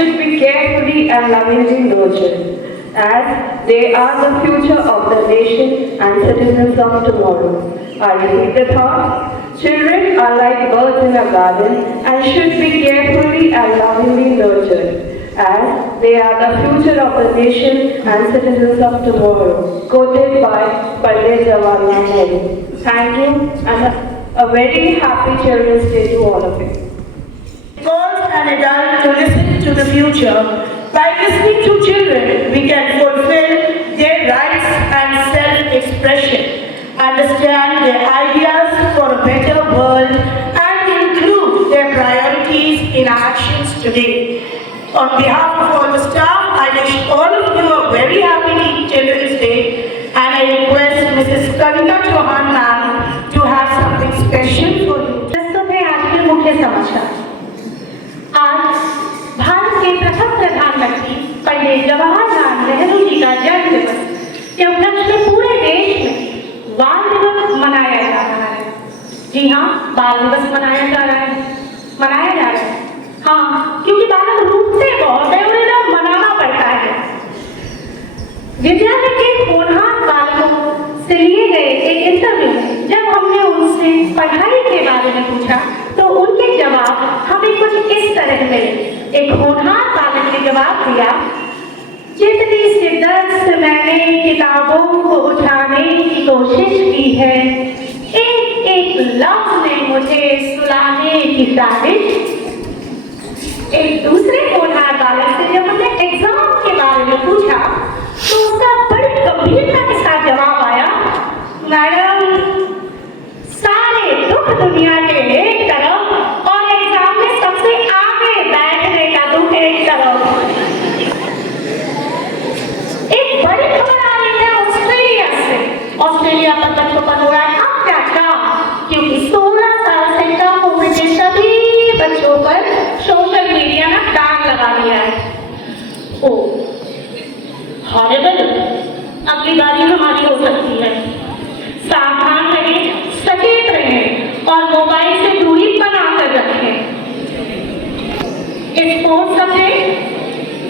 should be carefully and lovingly nurtured, as they are the future of the nation and citizens of tomorrow. I repeat the thought. Children are like birds in a garden and should be carefully and lovingly nurtured, as they are the future of the nation and citizens of tomorrow. Quoted by Pandit Jawaharlal Nehru. Thank you and a very happy Children's Day to all of you. Cause an adult to listen to the future. By listening to children, we can fulfill their rights and self-expression, understand their ideas for a better world, and include their priorities in our actions today. On behalf of all the staff, I wish all of you a very happy Children's Day, and I request Mrs. Kavita Chauhan ma'am to have something special for you. प्रस्तुत है आज के मुख्य समाचार। आज भारत के प्रथम प्रधानमंत्री पंडित जवाहरलाल नेहरू जी का जन्म दिवस के उपलक्ष्य में पूरे देश में बाल दिवस मनाया जा रहा है। जी हाँ, बाल दिवस मनाया जा रहा है। हाँ, क्योंकि बालक रूप से बहुत है, उन्हें ना मनाना पड़ता है। विद्यालय के होनहार बालकों से लिए गए एक इंटरव्यू में जब हमने उनसे पढ़ाई के बारे में पूछा तो उनके जवाब हमें कुछ इस तरह मिले। एक होनहार बालक ने जवाब दिया, जितनी शिद्दत से मैंने किताबों को उठाने की कोशिश की है, एक एक लफ्ज ने मुझे सुलाने की साजिश। एक दूसरे होनहार बालक से जब हमने एग्जाम के बारे में पूछा तो उसका बड़ी गंभीरता के साथ जवाब आया, मैडम सारे दुख दुनिया के एक तरफ और एग्जाम में सबसे आगे बैठने का दुख एक तरफ। एक बड़ी खबर आ रही है ऑस्ट्रेलिया से। ऑस्ट्रेलिया पर बच्चों पर हो रहा है अत्याचार, क्योंकि 16 साल से कम उम्र के सभी बच्चों पर सोशल मीडिया ने बैन लगा दिया है। ओ हॉरिबल, अगली बारी हमारी हो सकती है। सावधान रहें, सचेत रहें और मोबाइल से दूरी बनाकर रखें। स्पोर्ट्स सब्जेक्ट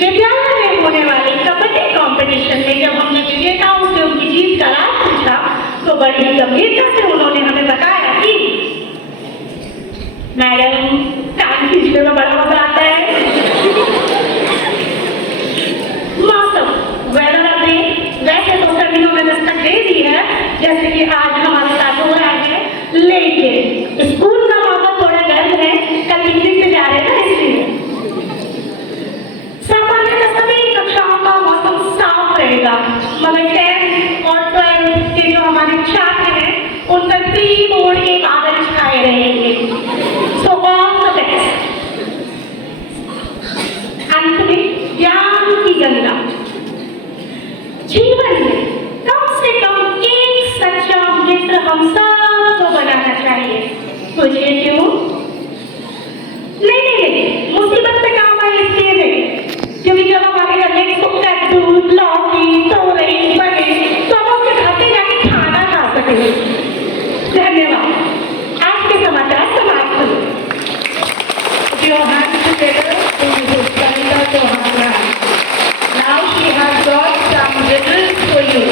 विद्यालय में होने वाले कबड्डी कंपटीशन में जब हमने विजेताओं से उनकी जीत का राज पूछा तो बड़ी गंभीरता से उन्होंने हमें बताया कि मैडम कान खींचने में बड़ा मजा आता है। मौसम वेदर अपडेट वैसे तो सर्दियों में दस्तक दे दी है, जैसे कि आज हमारे साथ हो रहा है, लेकिन स्कूल का मौसम थोड़ा गर्म है। कल पिकनिक पे जा रहे हैं ना, इसलिए सामान्यतः सभी कक्षाओं का मौसम साफ रहेगा, मगर 10th और 12th के जो हमारे छात्र हैं उन पर प्री बोर्ड के बादल छाए रहेंगे। So all the best. अंत में ज्ञान की गंगा। जीवन में कम से कम एक सच्चा मित्र हम सबको बनाना चाहिए। सोचिए क्यों? नहीं, मुसीबत में काम आए इसलिए नहीं, क्योंकि जब हमारे घर में कुत्ता, दूध, लौकी, तोरई बने तो हम उसके खाते जाके खाना खा सकेंगे। धन्यवाद। आज के समाचार समाप्त हुए। Your hands together to Mrs. Kavita Chauhan. Now she has got some riddles for you.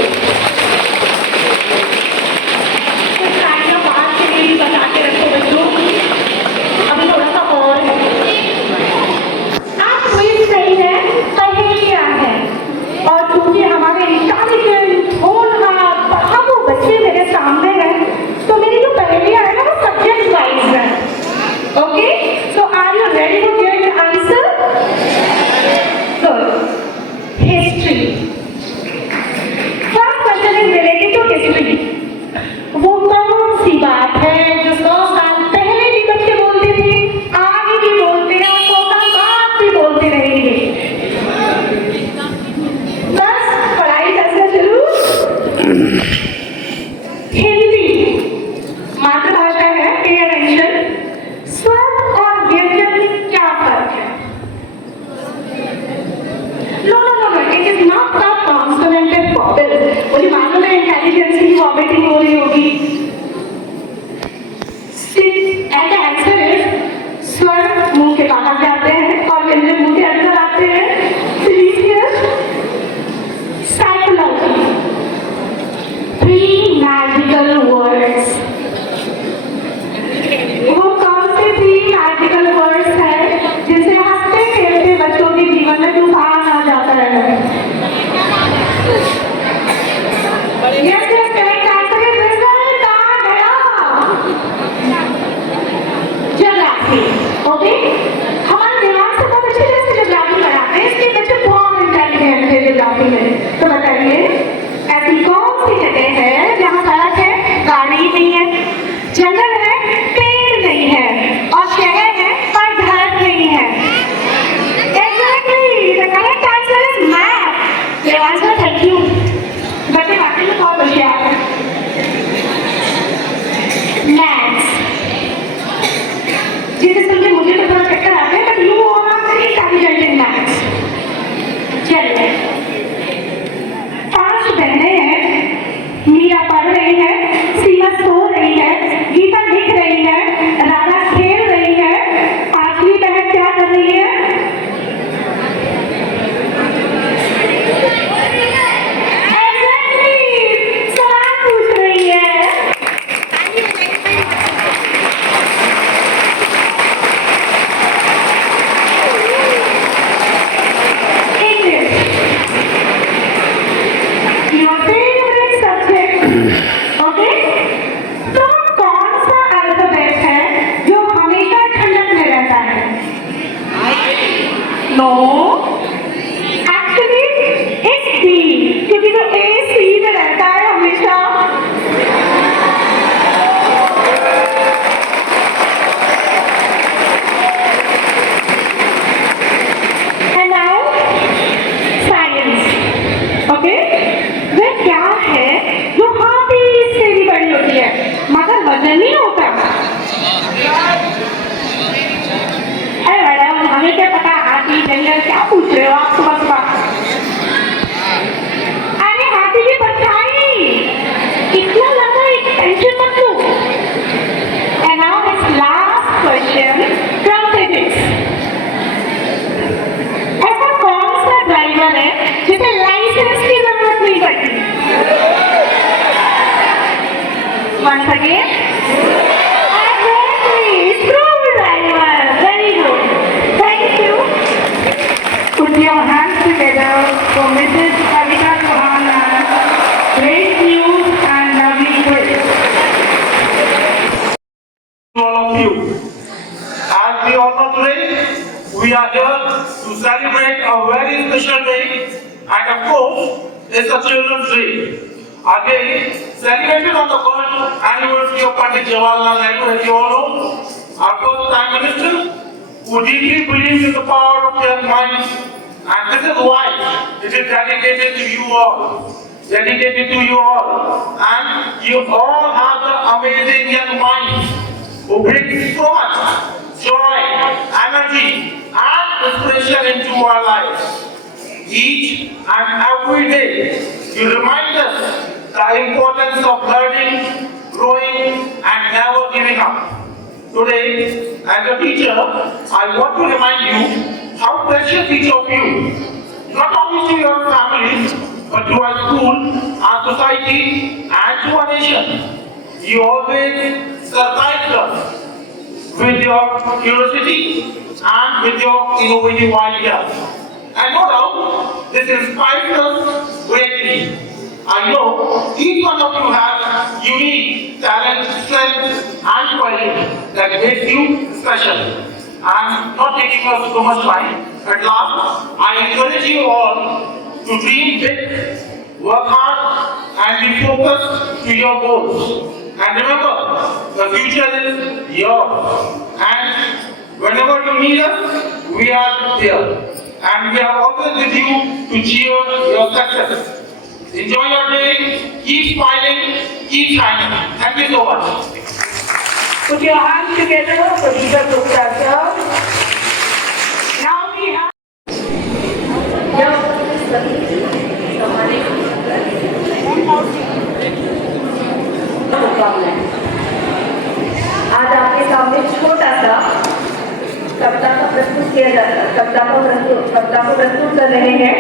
कुछ साड़ियाँ बाहर के लिए बता के रखो बच्चों। अभी थोड़ा सा और आज क्विज नहीं है, पहेलियाँ हैं। और क्योंकि हमारे इंटेलिजेंट होनहार बहादुर बच्चे मेरे सामने हैं तो मेरी जो पहेलियाँ हैं ना वो सब्जेक्ट वाइज हैं। Okay, so are you ready to hear the answer? Good. History. First question is related to history. वो कौन सी बात है जो 100 साल पहले भी बच्चे बोलते थे, आगे भी बोलते हैं और 100 साल बाद भी बोलते रहेंगे? बस पढ़ाई कैसे शुरू? हिंदी मातृभाषा है। Pay attention. स्वर और व्यंजन में क्या फर्क है? No, it is not the consonant and vowel. मुझे मालूम है इंटेलिजेंस की वॉमिटिंग हो रही होगी। एंड द आंसर इज स्वर मुंह के बाहर जाते हैं और व्यंजन मुंह के अंदर आते हैं। लिए जाती है। तो बताइए ऐसी कौन सी जगह है जहाँ सड़क है, गाड़ी नहीं है, जंगल है, पेड़ नहीं है, और शहर है पर घर नहीं है? Exactly, the correct answer is map. देवांशा, thank you. बच्चे वाकई में बहुत होशियार हैं। Maps. जिसे सुन के मुझे तो थोड़ा चक्कर आते हैं, but you all are very intelligent in maths. चलिए, 5 बहनें हैं, मीरा पढ़ रही है, सीमा सो रही है, गीता लिख रही है, राधा खेल रही है, 5वीं बहन क्या कर रही है? सवाल पूछ रही है। English, your favorite subject, okay? तो कौन सा अल्फाबेट है जो हमेशा ठंडक में रहता है? No, actually it's D, क्योंकि जो A C में रहता है हमेशा। And now science, okay? वह क्या है जो हाथी से भी बड़ी होती है मगर वजन नहीं होता? अरे मैडम, हमें क्या पता हाथी जंगल, क्या पूछ रहे हो आप सुबह सुबह? अरे हाथी की परछाई, इतना लंबा टेंशन मत लो। And now this last question from physics. ऐसा कौन सा ड्राइवर है जिसे लाइसेंस की जरूरत नहीं पड़ती? Once again. Exactly, screwdriver. Very good. Thank you. Put your hands together for Mrs. Kavita Johanna. Great news and lovely quiz. All of you. As we all know today, we are here to celebrate a very special day, and of course, it's a Children's Day. Again, celebrated on the first anniversary of Pandit Jawaharlal Nehru, as you all know, our first Prime Minister, who deeply believes in the power of young minds, and this is why it is dedicated to you all. Dedicated to you all, and you all have the amazing young minds who bring so much joy, energy, and inspiration into our lives. Each and every day, you remind us the importance of learning, growing, and never giving up. Today, as a teacher, I want to remind you how precious each of you, not only to your families, but to our school, our society, and to our nation. You always surprise us with your curiosity and with your innovative ideas. And no doubt, this inspires us greatly. I know each one of you has unique talent, strength, and quality that makes you special. I'm not taking up so much time. At last, I encourage you all to dream big, work hard, and be focused to your goals. And remember, the future is yours. And whenever you need us, we are there. And we are always with you to cheer your success. Enjoy your day, keep smiling, keep shining. Thank you so much. Put your hands together for Deepak Gupta, sir. Now we have आज आपके सामने छोटा सा कविता को प्रस्तुत किया जाता है। कविता को प्रस्तुत कर रहे हैं।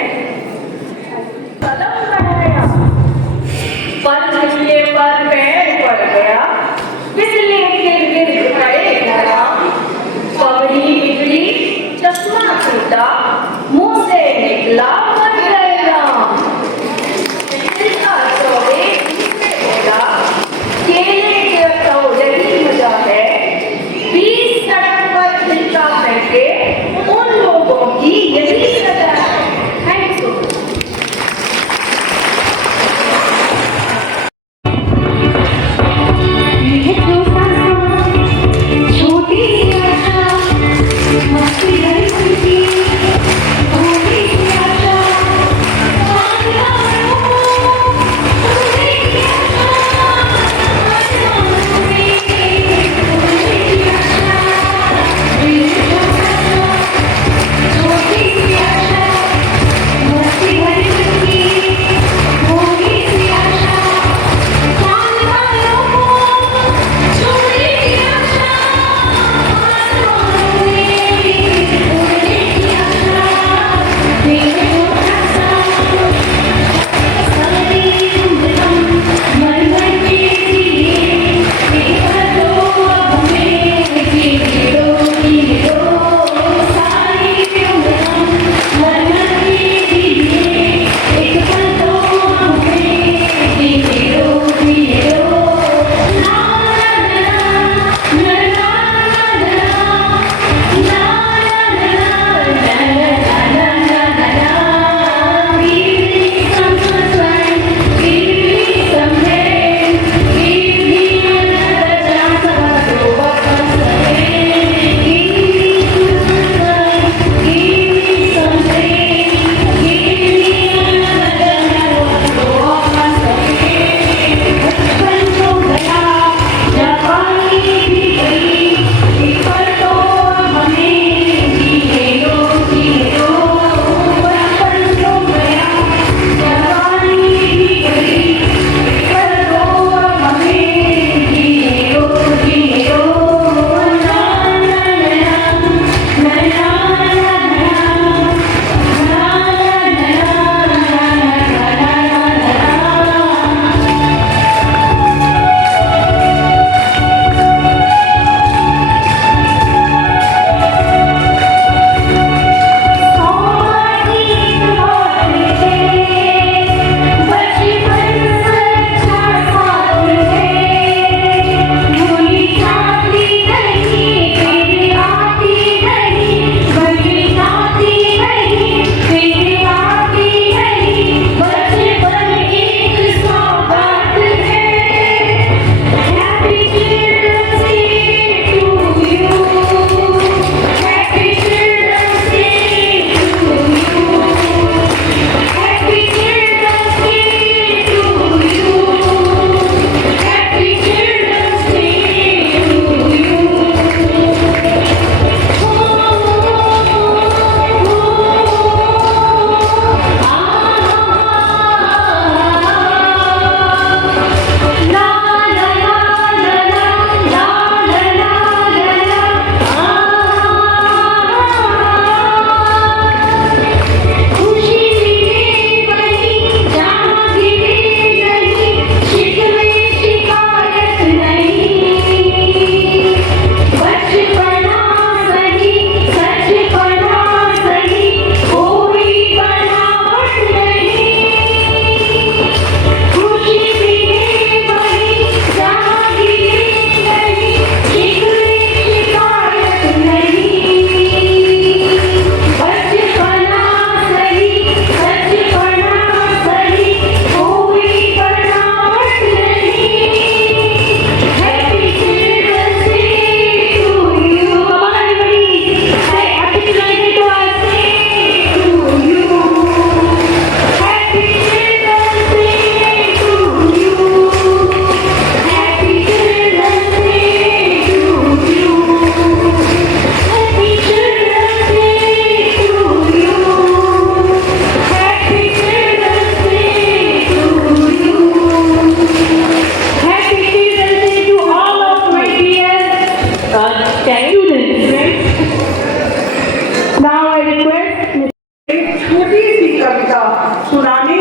पर निकले पर पैर पड़ गया, फिसले गिर गए घरा, पगड़ी बिगड़ी चश्मा टूटा, मुंह से निकला मर गया। केले के तो यही मजा है, 20 सड़क पर खिलता बैठे उन लोगों की यही सजा है।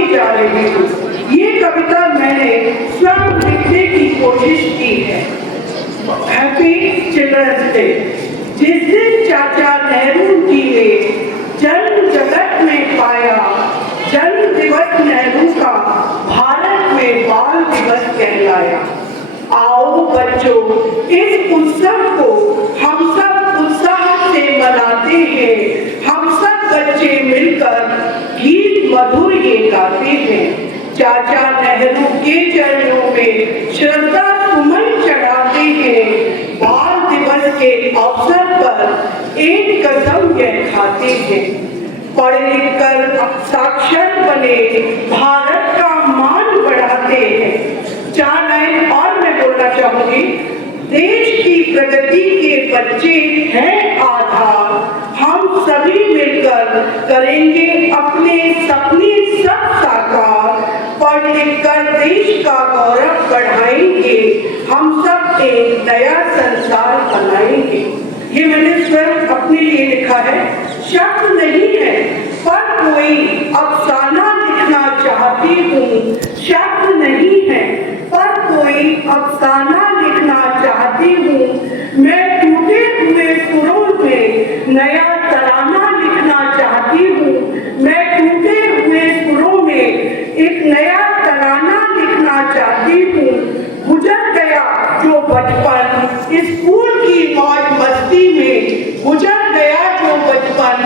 जा रही हूँ। ये कविता मैंने स्वयं लिखने की कोशिश की है। Happy children's day. जिस दिन चाचा नेहरू जी ने जन्म जगत में पाया, जन्म दिवस नेहरू का भारत में बाल दिवस कहलाया। आओ बच्चों, इस उत्सव को हम सब उत्साह से मनाते हैं। हम सब बच्चे मिलकर गीत मधुर ये गाते हैं। चाचा नेहरू के चरणों में श्रद्धा सुमन चढ़ाते हैं। बाल दिवस के अवसर पर एक कदम यह खाते हैं। पढ़ लिख कर साक्षर बने, भारत का मान बढ़ाते हैं। चार लाइन और मैं बोलना चाहूंगी। देश की प्रगति के बच्चे हैं आधार। हम सभी मिलकर करेंगे अपने सपने सब साकार। पढ़ लिख कर देश का गौरव बढ़ाएंगे। हम सब एक नया संसार बनाएंगे। ये मैंने स्वयं अपने लिए लिखा है। शब्द नहीं है पर कोई अफसाना लिखना चाहती हूँ। शब्द नहीं है पर कोई अफसाना लिखना चाहती हूँ। मैं टूटे हुए सुरों में नया तराना लिखना चाहती हूँ। मैं टूटे हुए सुरों में एक नया तराना लिखना चाहती हूँ। गुजर गया जो बचपन स्कूल की मौज मस्ती में, गुजर गया जो बचपन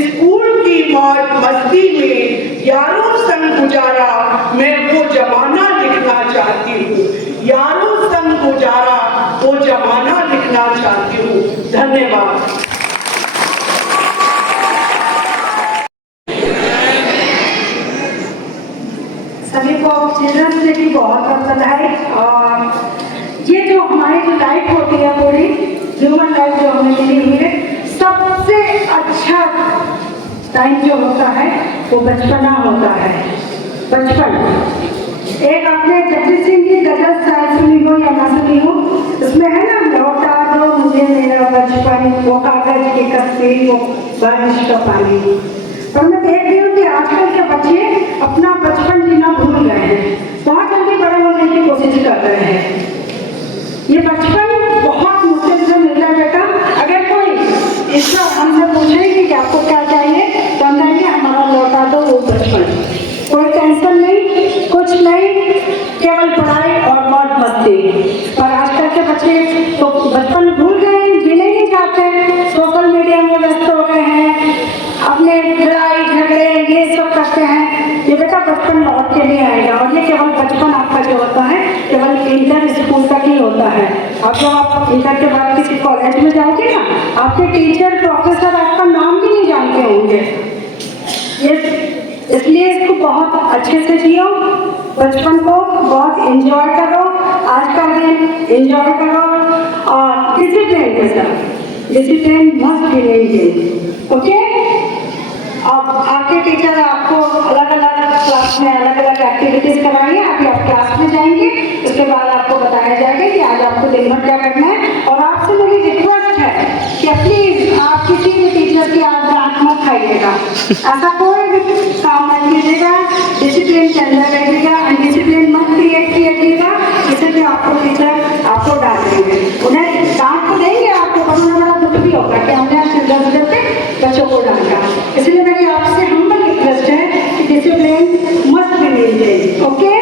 स्कूल की मौज मस्ती में, यारों संग गुजारा मैं वो जमाना लिखना चाहती हूँ। यारों संग गुजारा वो जमाना लिखना चाहती हूँ। धन्यवाद। सभी को चिल्ड्रंस डे की बहुत बहुत बधाई। और ये जो हमारी जो लाइफ होती है, पूरी ह्यूमन लाइफ जो हमें मिली हुई है, सबसे अच्छा टाइम जो होता है वो बचपना होता है। बचपन एक आपने जगजीत सिंह की गजल शायद सुनी हो या ना सुनी हो, उसमें है ना, लौटा दो मुझे मेरा बचपन, वो कागज की कश्ती, वो बारिश का पानी। पर मैं देख रही हूँ कि आजकल के बच्चे अपना बचपन जीना भूल गए हैं। बहुत जल्दी बड़े होने की कोशिश कर रहे हैं। ये बचपन बहुत मुश्किल से मिलता है बेटा। अगर कोई इसका हमसे पूछेगी कि आपको क्या चाहिए, तो हम कहेंगे हमारा लौटा दो वो बचपन। कोई टेंशन नहीं, कुछ नहीं, केवल पढ़ाई और मौज मस्ती। पर आजकल के बच्चे तो बचपन भूल गए हैं, जीने नहीं चाहते, सोशल मीडिया में व्यस्त हो गए हैं, अपने लड़ाई झगड़े ये सब करते हैं। ये बेटा बचपन लौट के नहीं आएगा। और ये केवल बचपन आपका जो होता है केवल इंटर स्कूल तक ही होता है। अब जब आप इंटर के बाद किसी कॉलेज में जाओगे ना, आपके टीचर प्रोफेसर आपका नाम भी नहीं जानते होंगे। इसलिए इसको बहुत अच्छे से जियो, बचपन को बहुत एंजॉय करो, आज का दिन एंजॉय करो। और डिसिप्लिन के साथ, discipline must be maintain. Okay, अब आपके टीचर आपको अलग अलग क्लास में अलग अलग एक्टिविटीज कराएंगे। अभी आप क्लास में जाएंगे, उसके बाद आपको बताया जाएगा कि आज आपको दिन भर क्या करना है। और आपसे मेरी रिक्वेस्ट है कि प्लीज आप किसी भी टीचर की आज डांट मत खाइएगा। ऐसा कोई भी काम मत कीजिएगा, डिसिप्लिन के अंदर रहिएगा। अनडिसिप्लिन मत क्रिएट कीजिएगा, इसलिए आपको टीचर आपको डांटेंगे। उन्हें डांट तो देंगे आपको, पर उन्हें बड़ा दुख भी होगा कि हमने आज चिल्ड्रंस डे पे बच्चों को डांटा। इसलिए मेरी आपसे हम्बल रिक्वेस्ट है कि discipline must be maintain. Okay.